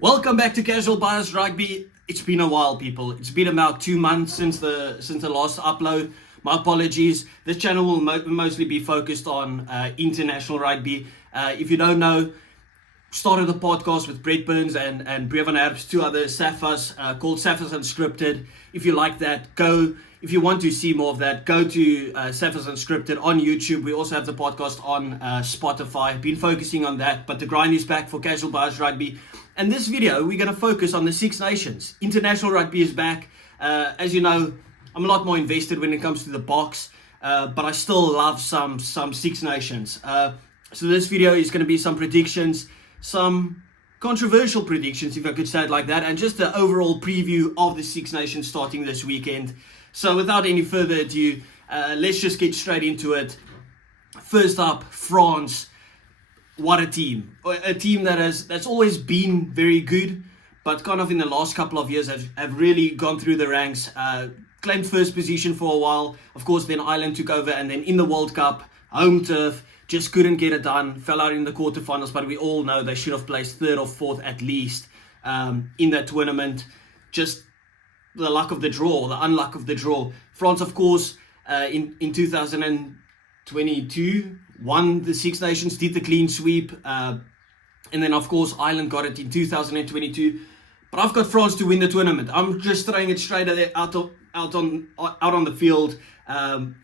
Welcome back to Casual Bias Rugby. It's been a while, people. It's been about 2 months since the last upload. My apologies. This channel will mostly be focused on international rugby. If you don't know, started a podcast with Brett Burns and Bria van Herps, two other Safas called Safas Unscripted. If you like that, go. If you want to see more of that, go to Safas Unscripted on YouTube. We also have the podcast on Spotify. Been focusing on that, but the grind is back for Casual Bias Rugby. And this video, we're going to focus on the Six Nations. International rugby is back. As you know, I'm a lot more invested when it comes to the box, but I still love some Six Nations. So this video is going to be some predictions, some controversial predictions, if I could say it like that, and just an overall preview of the Six Nations starting this weekend. So without any further ado, let's just get straight into it. First up, France. What a team. A team that's always been very good, but kind of in the last couple of years have really gone through the ranks. Claimed first position for a while. Of course, then Ireland took over, and then in the World Cup, home turf, just couldn't get it done. Fell out in the quarterfinals, but we all know they should have placed third or fourth at least in that tournament. Just the luck of the draw, the unluck of the draw. France, of course, in 2022, won the Six Nations, did the clean sweep. And then, of course, Ireland got it in 2022. But I've got France to win the tournament. I'm just throwing it straight out on the field.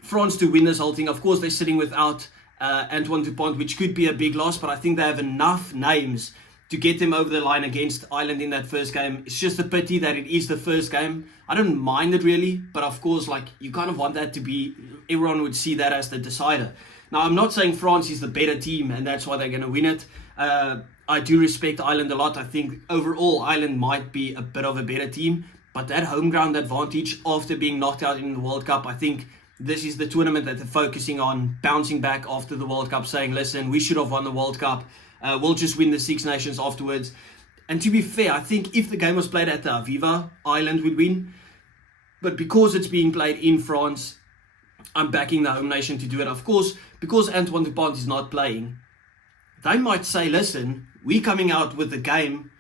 France to win this whole thing. Of course, they're sitting without Antoine Dupont, which could be a big loss, but I think they have enough names to get them over the line against Ireland in that first game. It's just a pity that it is the first game. I don't mind it really, but of course, like, you kind of want that to be, everyone would see that as the decider. Now, I'm not saying France is the better team and that's why they're going to win it. I do respect Ireland a lot. I think overall Ireland might be a bit of a better team, but that home ground advantage after being knocked out in the World Cup, I think this is the tournament that they're focusing on, bouncing back after the World Cup, saying, listen, we should have won the World Cup. We'll just win the Six Nations afterwards. And to be fair, I think if the game was played at the Aviva, Ireland would win. But because it's being played in France, I'm backing the home nation to do it. Of course, because Antoine Dupont is not playing, they might say, listen, we're coming out with the game,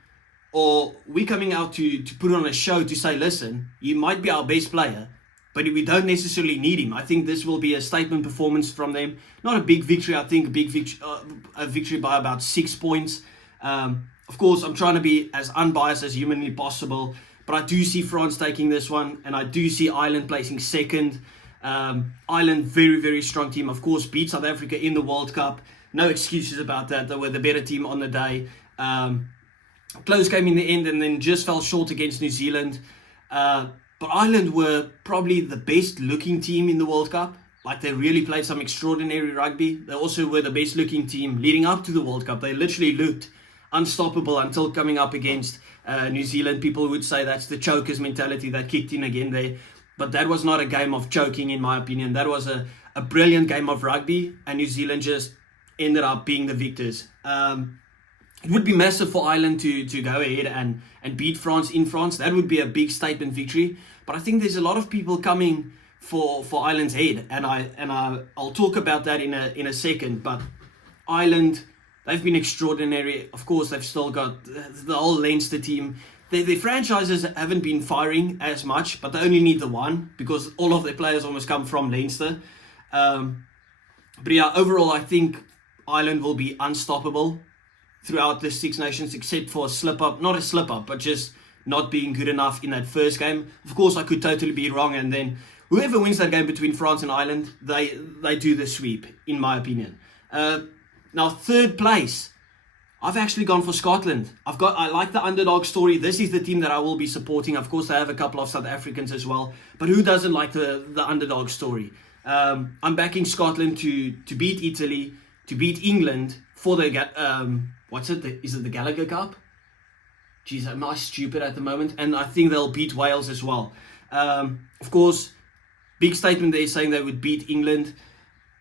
or we're coming out to put on a show to say, listen, you might be our best player, but we don't necessarily need him. I think this will be a statement performance from them. Not a big victory, I think a victory by about 6 points. Of course, I'm trying to be as unbiased as humanly possible, but I do see France taking this one, and I do see Ireland placing second. Ireland, very, very strong team. Of course, beat South Africa in the World Cup. No excuses about that. They were the better team on the day. Close game in the end, and then just fell short against New Zealand. But Ireland were probably the best looking team in the World Cup. Like, they really played some extraordinary rugby. They also were the best looking team leading up to the World Cup. They literally looked unstoppable until coming up against New Zealand. People would say that's the chokers mentality that kicked in again there. But that was not a game of choking, in my opinion. That was a brilliant game of rugby, and New Zealand just ended up being the victors. It would be massive for Ireland to go ahead and beat France in France. That would be a big statement victory. But I think there's a lot of people coming for Ireland's head, and I'll talk about that in a second. But Ireland, they've been extraordinary. Of course, they've still got the whole Leinster team. The franchises haven't been firing as much, but they only need the one because all of their players almost come from Leinster. But yeah, overall, I think Ireland will be unstoppable throughout the Six Nations, except for a slip-up. Not a slip-up, but just not being good enough in that first game. Of course, I could totally be wrong, and then whoever wins that game between France and Ireland, they do the sweep, in my opinion. Now, third place, I've actually gone for Scotland. I like the underdog story. This is the team that I will be supporting. Of course, I have a couple of South Africans as well, but who doesn't like the underdog story? I'm backing Scotland to beat Italy, to beat England for the is it the Gallagher Cup? Jeez, am I stupid at the moment? And I think they'll beat Wales as well. Of course, big statement there saying they would beat England,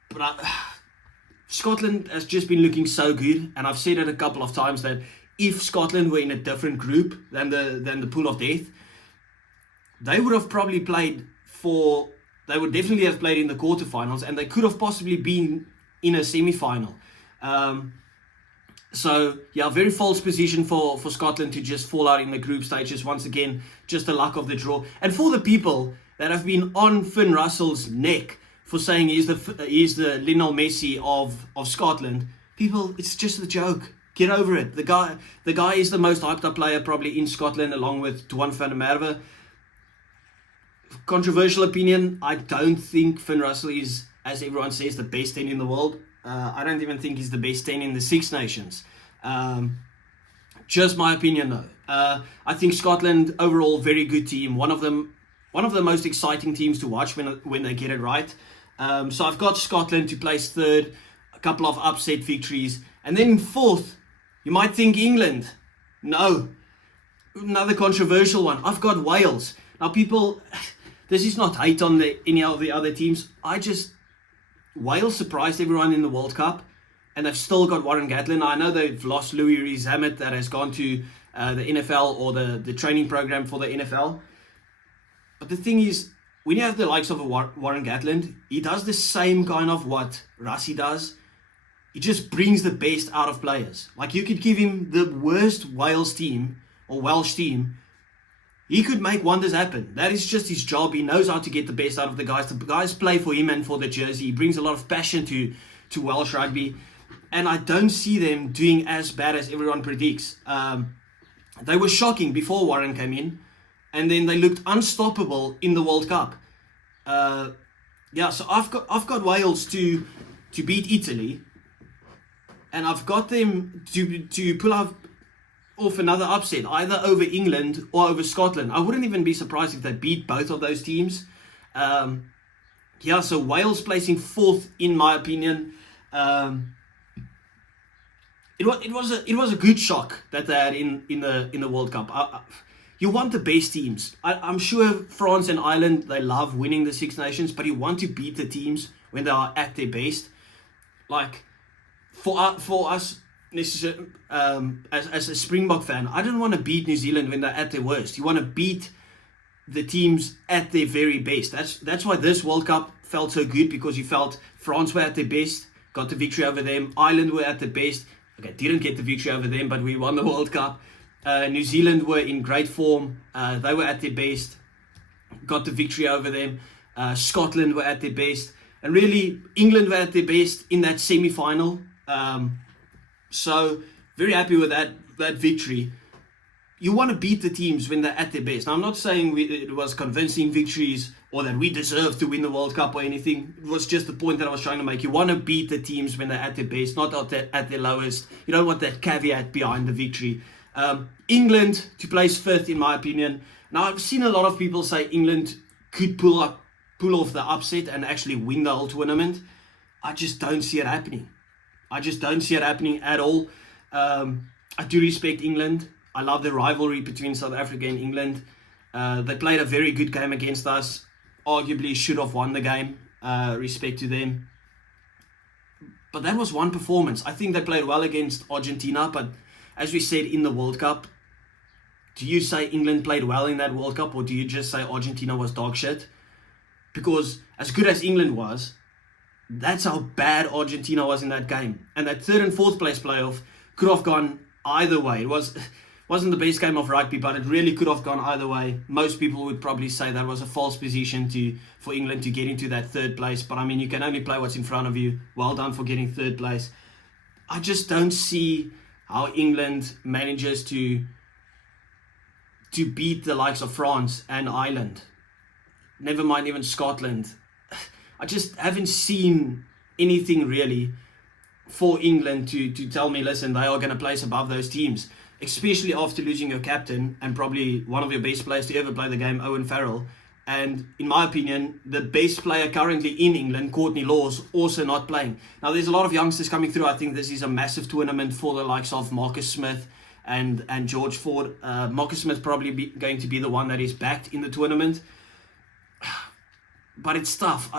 but Scotland has just been looking so good, and I've said it a couple of times that if Scotland were in a different group than the pool of death, they would have probably played for they would definitely have played in the quarterfinals, and they could have possibly been in a semi-final. So, yeah, very false position for Scotland to just fall out in the group stages. Once again, just the luck of the draw. And for the people that have been on Finn Russell's neck for saying he's the Lionel Messi of Scotland, people, it's just a joke. Get over it. The guy is the most hyped up player probably in Scotland, along with Duan van der Merwe. Controversial opinion, I don't think Finn Russell is, as everyone says, the best 10 in the world. I don't even think he's the best 10 in the Six Nations. Just my opinion, though. I think Scotland overall very good team. One of the most exciting teams to watch when they get it right. So I've got Scotland to place third, a couple of upset victories, and then in fourth, you might think England. No, another controversial one. I've got Wales. Now, people, this is not hate on any of the other teams. Wales surprised everyone in the World Cup, and they've still got Warren Gatland. I know they've lost Louis Rees-Zammit that has gone to the NFL or the training program for the NFL. But the thing is, when you have the likes of a Warren Gatland, he does the same kind of what Rassie does. He just brings the best out of players. Like, you could give him the worst Wales team or Welsh team, he could make wonders happen. That is just his job. He knows how to get the best out of the guys. The guys play for him and for the jersey. He brings a lot of passion to Welsh rugby. And I don't see them doing as bad as everyone predicts. They were shocking before Warren came in, and then they looked unstoppable in the World Cup. So I've got Wales to beat Italy, and I've got them to pull off another upset, either over England or over Scotland. I wouldn't even be surprised if they beat both of those teams. So Wales placing fourth, in my opinion. It was a good shock that they had in the World Cup. You want the best teams. I'm sure France and Ireland, they love winning the Six Nations, but you want to beat the teams when they are at their best. Like, for us, as a Springbok fan, I don't want to beat New Zealand when they're at their worst. You want to beat the teams at their very best. That's why this World Cup felt so good, because you felt France were at their best, got the victory over them. Ireland were at their best. Okay, didn't get the victory over them, but we won the World Cup. New Zealand were in great form. They were at their best, got the victory over them. Scotland were at their best. And really, England were at their best in that semi-final. So, very happy with that victory. You want to beat the teams when they're at their best. Now, I'm not saying it was convincing victories or that we deserve to win the World Cup or anything. It was just the point that I was trying to make. You want to beat the teams when they're at their best, not at their lowest. You don't want that caveat behind the victory. England to place fifth, in my opinion. Now, I've seen a lot of people say England could pull off the upset and actually win the whole tournament. I just don't see it happening. I just don't see it happening at all. I do respect England. I love the rivalry between South Africa and England. They played a very good game against us. Arguably should have won the game. Respect to them. But that was one performance. I think they played well against Argentina, but as we said in the World Cup, do you say England played well in that World Cup, or do you just say Argentina was dog shit? Because as good as England was, that's how bad Argentina was in that game. And that third and fourth place playoff could have gone either way. It wasn't the best game of rugby, but it really could have gone either way. Most people would probably say that was a false position for England to get into that third place. But I mean, you can only play what's in front of you. Well done for getting third place. I just don't see how England manages to beat the likes of France and Ireland. Never mind even Scotland. I just haven't seen anything really for England to tell me, listen, they are going to place above those teams. Especially after losing your captain and probably one of your best players to ever play the game, Owen Farrell. And in my opinion, the best player currently in England, Courtney Lawes, also not playing. Now, there's a lot of youngsters coming through. I think this is a massive tournament for the likes of Marcus Smith and George Ford. Marcus Smith probably going to be the one that is backed in the tournament. But it's tough.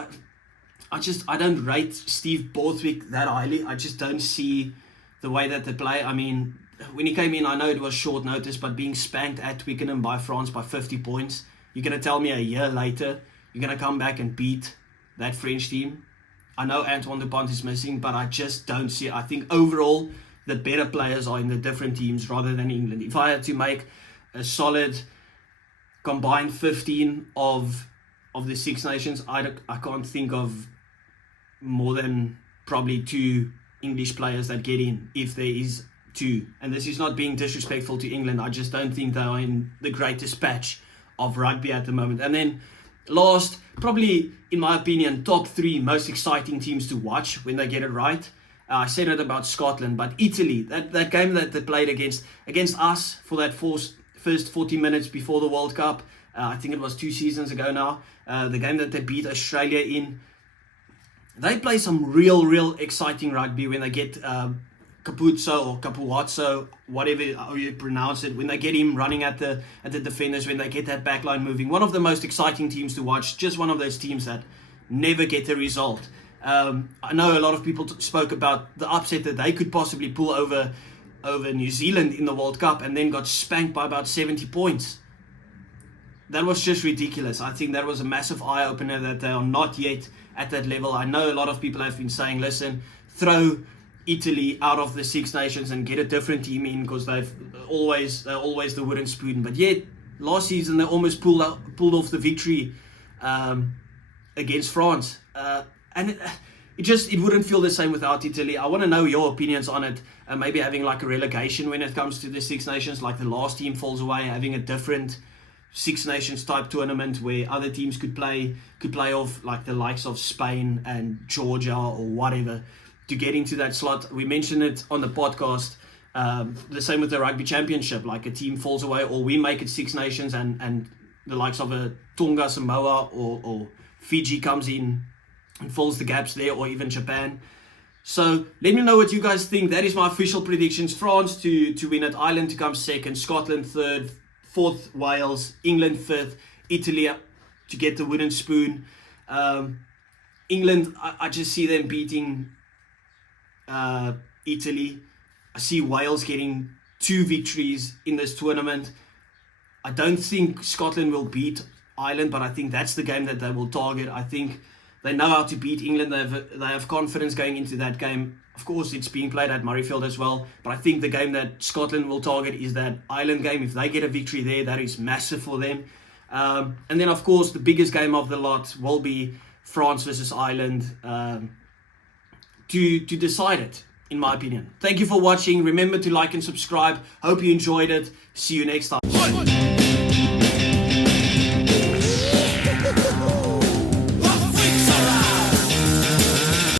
I don't rate Steve Borthwick that highly. I just don't see the way that they play. I mean, when he came in, I know it was short notice, but being spanked at Twickenham by France by 50 points, you're going to tell me a year later you're going to come back and beat that French team. I know Antoine Dupont is missing, but I just don't see it. I think overall, the better players are in the different teams rather than England. If I had to make a solid combined 15 of the Six Nations, I can't think of more than probably 2 English players that get in, if there is 2. And this is not being disrespectful to England. I just don't think they are in the greatest patch of rugby at the moment. And then last, probably in my opinion, top 3 most exciting teams to watch when they get it right. I said it about Scotland, but Italy, that game that they played against us for that first 40 minutes before the World Cup, I think it was 2 seasons ago now, the game that they beat Australia in, they play some real exciting rugby when they get Capuzzo or Capuazzo, whatever how you pronounce it, when they get him running at the defenders, when they get that backline moving. One of the most exciting teams to watch, just one of those teams that never get the result. I know a lot of people spoke about the upset that they could possibly pull over New Zealand in the World Cup and then got spanked by about 70 points. That was just ridiculous. I think that was a massive eye-opener that they are not yet at that level. I know a lot of people have been saying, listen, throw Italy out of the Six Nations and get a different team in because they're always the wooden spoon. But yet, last season they almost pulled off the victory against France. And it wouldn't feel the same without Italy. I want to know your opinions on it. Maybe having like a relegation when it comes to the Six Nations, like the last team falls away, having a different Six Nations type tournament where other teams could play off, like the likes of Spain and Georgia or whatever, to get into that slot. We mentioned it on the podcast. The same with the Rugby Championship, like a team falls away, or we make it Six Nations and the likes of a Tonga, Samoa or Fiji comes in and fills the gaps there, or even Japan. So let me know what you guys think. That is my official predictions. France to win it, Ireland to come second, Scotland third, fourth Wales, England fifth, Italy to get the wooden spoon. England, I just see them beating Italy. I see Wales getting 2 victories in this tournament. I don't think Scotland will beat Ireland, but I think that's the game that they will target. I think they know how to beat England. They have confidence going into that game. Of course, it's being played at Murrayfield as well. But I think the game that Scotland will target is that Ireland game. If they get a victory there, that is massive for them. And then, of course, the biggest game of the lot will be France versus Ireland to decide it, in my opinion. Thank you for watching. Remember to like and subscribe. Hope you enjoyed it. See you next time.